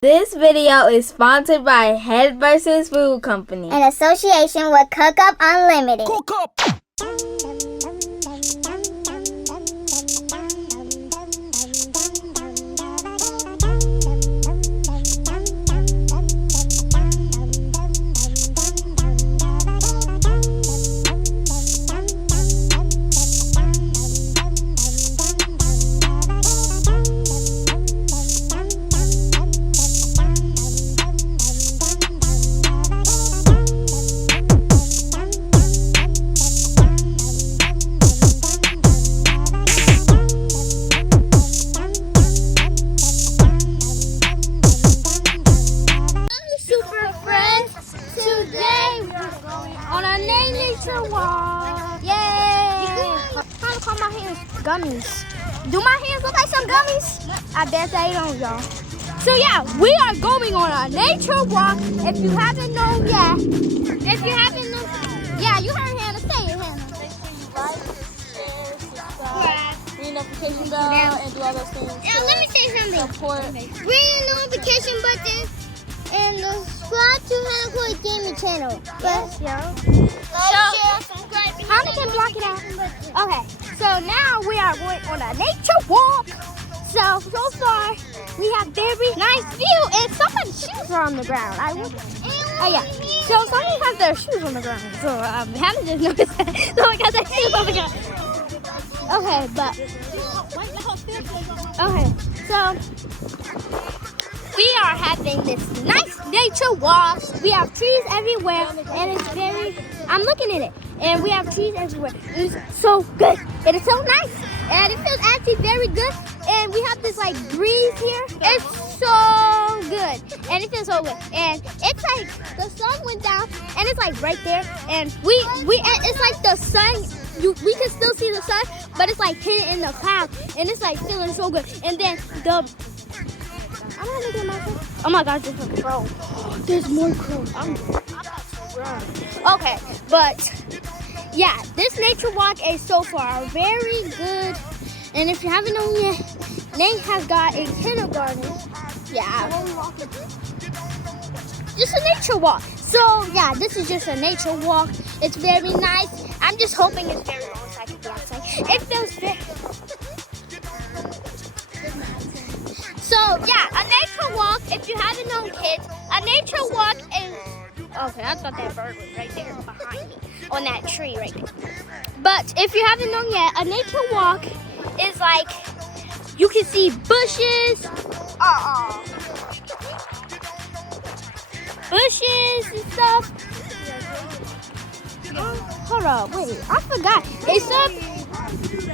This video is sponsored by Head vs. Food Company in association with Cook Up Unlimited. Cook up! On a nature walk. Yay! Trying to call my hands gummies. Do my hands look like some gummies? I bet they don't, y'all. So yeah, we are going on a nature walk. If you haven't known yet, yeah, you heard Hannah. Say it, Hannah. Make sure you like, share, subscribe, ring the notification bell, and do all those things. Now let me say something. Support. Ring the notification button and subscribe to Hannah Chloe Gaming channel. Yes, yo. Like, share, subscribe. Hannah can block it out. Okay, so now we are going on a nature walk. So far, we have very nice view, and somebody's shoes are on the ground. Oh yeah, so somebody has their shoes on the ground. So Hannah just noticed that. Somebody got their shoes on the ground. Okay, so we are having this nice nature walk. We have trees everywhere, and it's I'm looking at it, and we have trees everywhere. It's so good. It is so nice, and it feels actually very good. And we have this like breeze here. It's so good, and it feels so good. And it's like the sun went down, and it's like right there. And it's like the sun. We can still see the sun, but it's like hidden in the clouds, and it's like feeling so good. And then I'm not looking at myself. Oh my gosh, there's a crow. There's more crows. I'm not so grown. Okay, but yeah, this nature walk is so far very good. And if you haven't known yet, Nate has got a kindergarten. Yeah. Just a nature walk. So yeah, this is just a nature walk. It's very nice. I'm just hoping it's very long so I can be outside. It feels very... So yeah, a nature walk, if you haven't known kids, a nature walk is... Okay, I thought that bird was right there behind me, on that tree right there. But if you haven't known yet, a nature walk is like, you can see bushes, bushes and stuff. Hold up, wait, I forgot.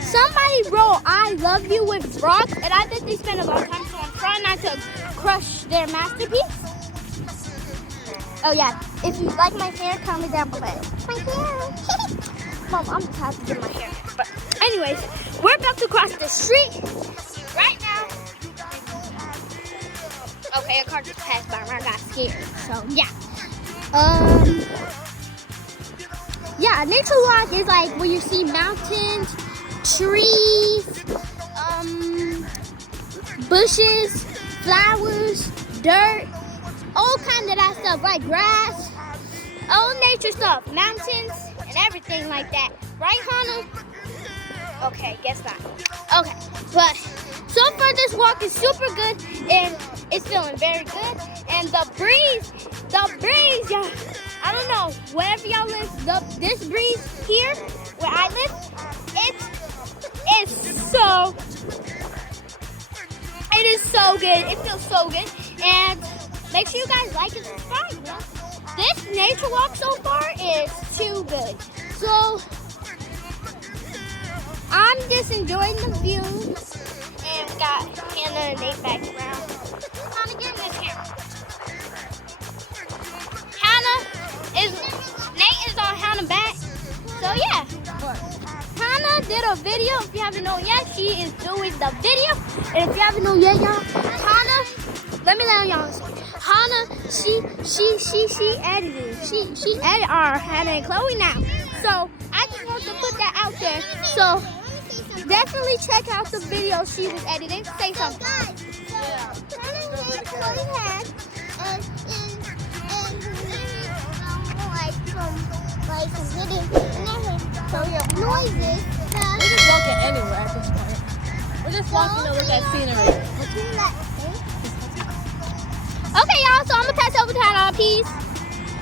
Somebody wrote "I love you" with rocks, and I think they spent a lot of time, so I'm trying not to crush their masterpiece. Oh yeah, if you like my hair, comment down below. My hair. Mom, I'm tired to get my hair. But anyways, we're about to cross the street right now. Okay, a car just passed by and I got scared. So yeah. Yeah, a nature walk is like where you see mountains, trees, bushes, flowers, dirt, all kinds of that stuff, like grass, all nature stuff, mountains, and everything like that. Right, Hannah? Okay, guess not. Okay, but so far this walk is super good, and it's feeling very good. And the breeze, yeah, I don't know, wherever y'all live, this breeze here, where I live, it is so good. It feels so good. And make sure you guys like and subscribe. Yeah? This nature walk so far is too good. So I'm just enjoying the view. And we got Hannah and Nate back around. Hannah, get in this camera. Nate is on Hannah back. So yeah. Hannah did a video. If you haven't known yet, she is doing the video. And if you haven't known yet, y'all, Hannah, let me let y'all know. Hannah, she edited. She edited our Hannah and Chloe now. So I just want to put that out there. So definitely check out the video she was editing. Say something. Guys, so Hannah Chloe had, and like some hidden noises. We're just walking anywhere at this point. We're just walking to look at scenery. Okay, y'all. So I'm gonna pass over to Hannah, please.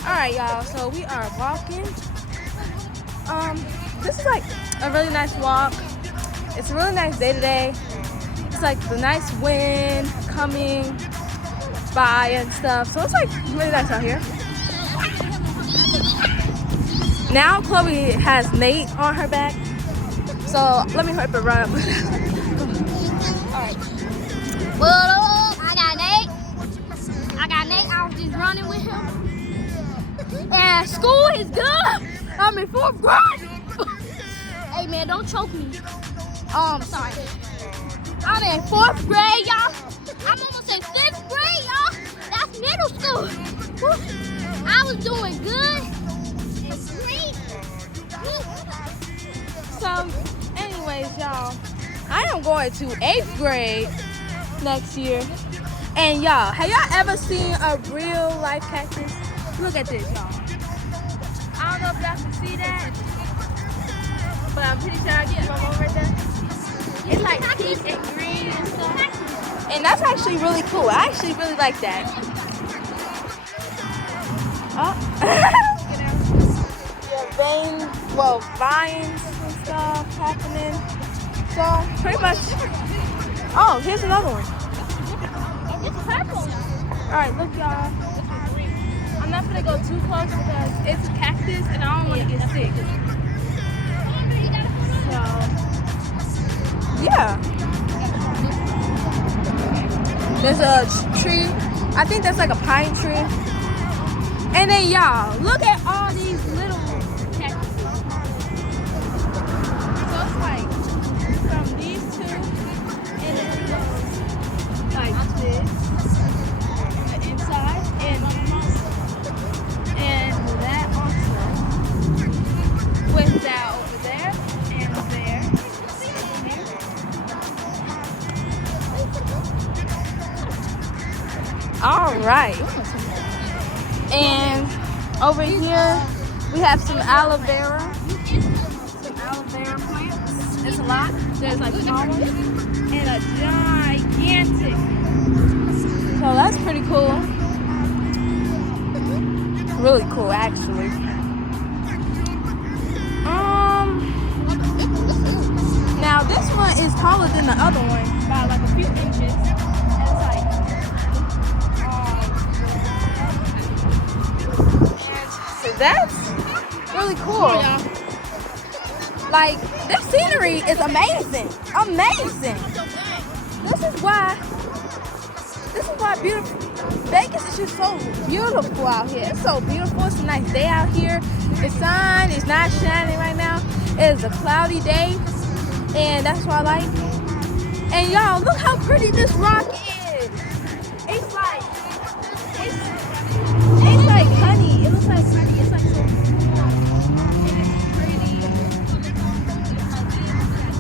All right, y'all. So we are walking. This is like a really nice walk. It's a really nice day today. It's like the nice wind coming by and stuff. So it's like really nice out here. Now Chloe has Nate on her back. So let me help her run up. Alright. Well, I got Nate. I was just running with him. And school is good. I'm in 4th grade. Hey man, don't choke me. Sorry. I'm in 4th grade, y'all. I'm almost in 5th grade, y'all. That's middle school. Woo. I was doing good. It's great. So anyways, y'all, I am going to 8th grade next year. And y'all, have y'all ever seen a real life cactus? Look at this, y'all. I don't know if y'all can see that, but I'm pretty sure I get one over there. It's like pink and green and stuff. And that's actually really cool. I actually really like that. Oh. Vines and stuff happening. So pretty much. Oh, here's another one. It's purple. All right, look, y'all. I'm not gonna go too close because it's a cactus and I don't want to get sick. So, yeah. There's a tree. I think that's like a pine tree. And then, y'all, look at all these little cactuses. So it's like from these two, and then it goes like this. Inside and that also with that over there and there. All right, and over here we have some aloe vera plants. It's a lot. There's like small ones and a gigantic. So that's pretty cool. Really cool, actually. Now this one is taller than the other one by like a few inches. And it's like, so that's really cool. Like this scenery is amazing, amazing. This is why beautiful. Vegas is just so beautiful out here. It's so beautiful. It's a nice day out here. The sun is not shining right now. It is a cloudy day, and that's what I like. And y'all, look how pretty this rock is. It's like honey. It looks like honey. It's like so cool.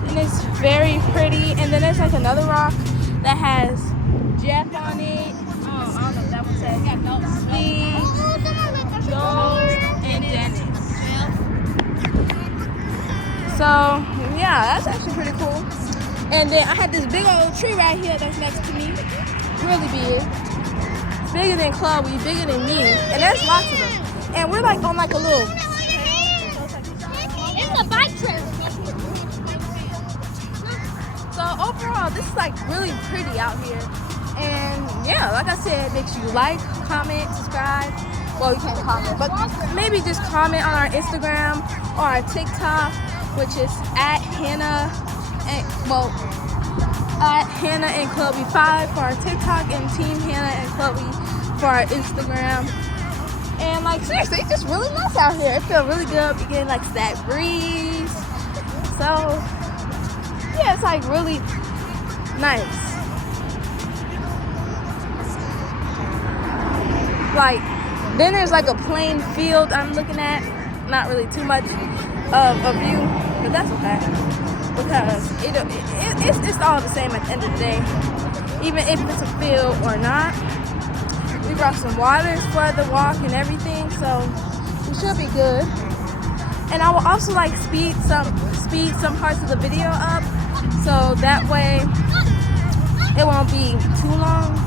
And it's very pretty. And then there's like another rock that has Jeff on it. I don't know if that one says Steve, Joe, and Dennis. So yeah, that's actually pretty cool. And then I had this big old tree right here that's next to me. Really big. It's bigger than Chloe, bigger than me. And there's lots of them. And we're like on like a little. It's a bike trail. So overall, this is like really pretty out here. And yeah, like I said, make sure you like, comment, subscribe. Well, you can't comment, but maybe just comment on our Instagram or our TikTok, which is at Hannah and Chloe 5 for our TikTok and Team Hannah and Chloe for our Instagram. And like seriously, it's just really nice out here. It feels really good. We're getting like that breeze. So yeah, it's like really nice. Like then there's like a plain field I'm looking at. Not really too much of a view, but that's okay because it's all the same at the end of the day, even if it's a field or not. brought some waters for the walk and everything, so we should be good. And I will also like speed some parts of the video up, so that way it won't be too long.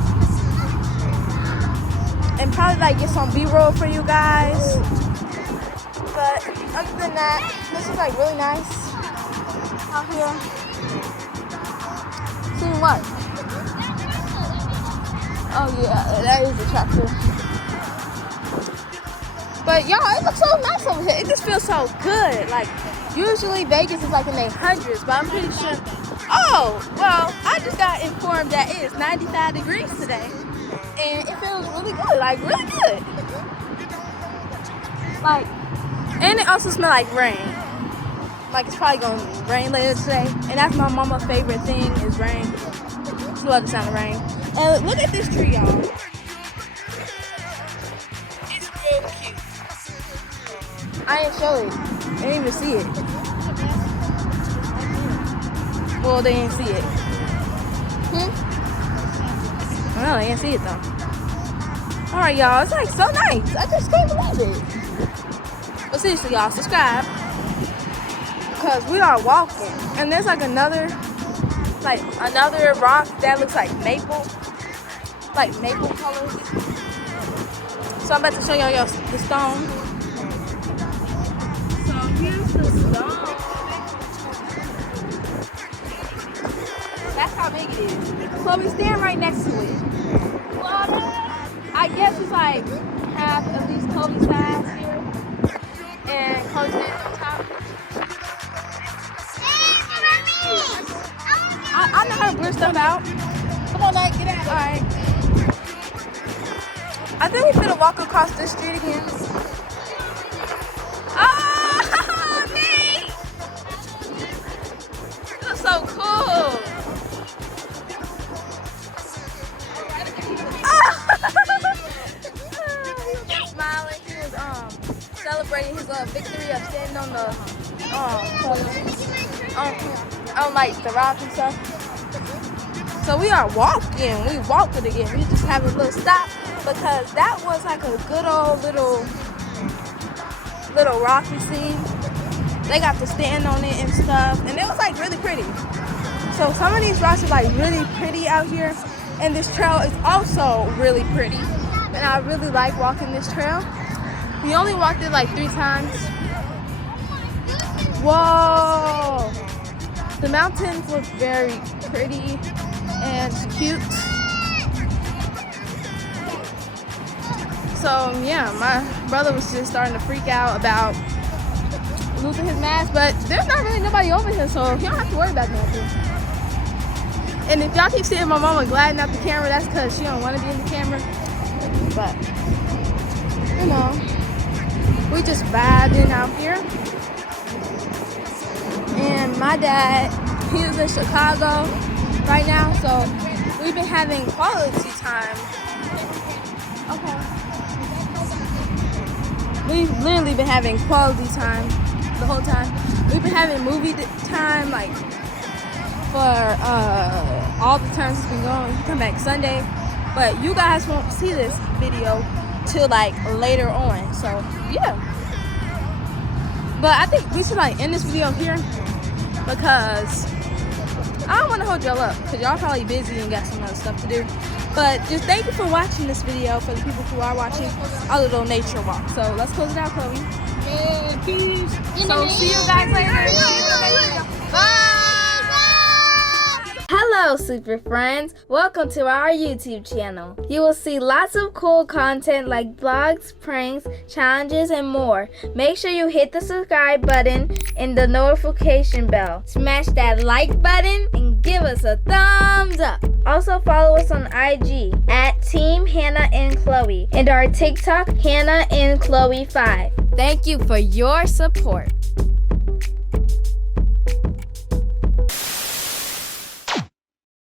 And probably like get some B-roll for you guys. But other than that, this is like really nice out here. Seeing what? Oh yeah, that is a tractor. But y'all, it looks so nice over here. It just feels so good. Like usually Vegas is like in the hundreds, but I'm pretty sure. Oh, well, I just got informed that it is 95 degrees today. And it feels really good, like really good. Like, and it also smells like rain. Like it's probably gonna rain later today. And that's my mama's favorite thing is rain. She loves the sound of rain. And look at this tree, y'all. It's real cute. I didn't show it. They didn't even see it. Well, they didn't see it. Well, they didn't see it though. Alright, y'all. It's like so nice. I just can't believe it. But seriously, y'all, subscribe. Because we are walking. And there's like another rock that looks like maple. Like maple colors. So I'm about to show y'all the stone. So here's the stone. That's how big it is. So we stand right next to it. I guess it's like half at least Kobe's size here. And Kobe stands on top. I know how to blur stuff out. Come on, Nate, get out. Alright. I think we finna walk across this street again. Oh, Nate! You look so cool. He was smiling. He was celebrating his victory of standing on the like the rock and stuff. So we are walking. We walked it again. We just have a little stop because that was like a good old little rock, you see. They got to stand on it and stuff, and it was like really pretty. So some of these rocks are like really pretty out here, and this trail is also really pretty. And I really like walking this trail. We only walked it like 3 times. Whoa! The mountains look very pretty and cute. So yeah, my brother was just starting to freak out about losing his mask, but there's not really nobody over here, so he don't have to worry about nothing. And if y'all keep seeing my mama gliding out the camera, that's because she don't want to be in the camera. But you know, we just vibing out here. And my dad, he's in Chicago right now, so we've been having quality time. Okay. We've literally been having quality time the whole time. We've been having movie time like for all the times it's been going. We come back Sunday, but you guys won't see this video till like later on. So yeah. But I think we should like end this video here because I don't want to hold y'all up because y'all probably busy and got some other stuff to do. But just thank you for watching this video for the people who are watching our little nature walk. So let's close it out, Chloe. Yeah, peace. So see you guys later. Bye. Hello, super friends. Welcome to our YouTube channel. You will see lots of cool content like vlogs, pranks, challenges, and more. Make sure you hit the subscribe button and the notification bell. Smash that like button and give us a thumbs up. Also follow us on IG at Team Hannah and Chloe and our TikTok Hannah and Chloe 5. Thank you for your support.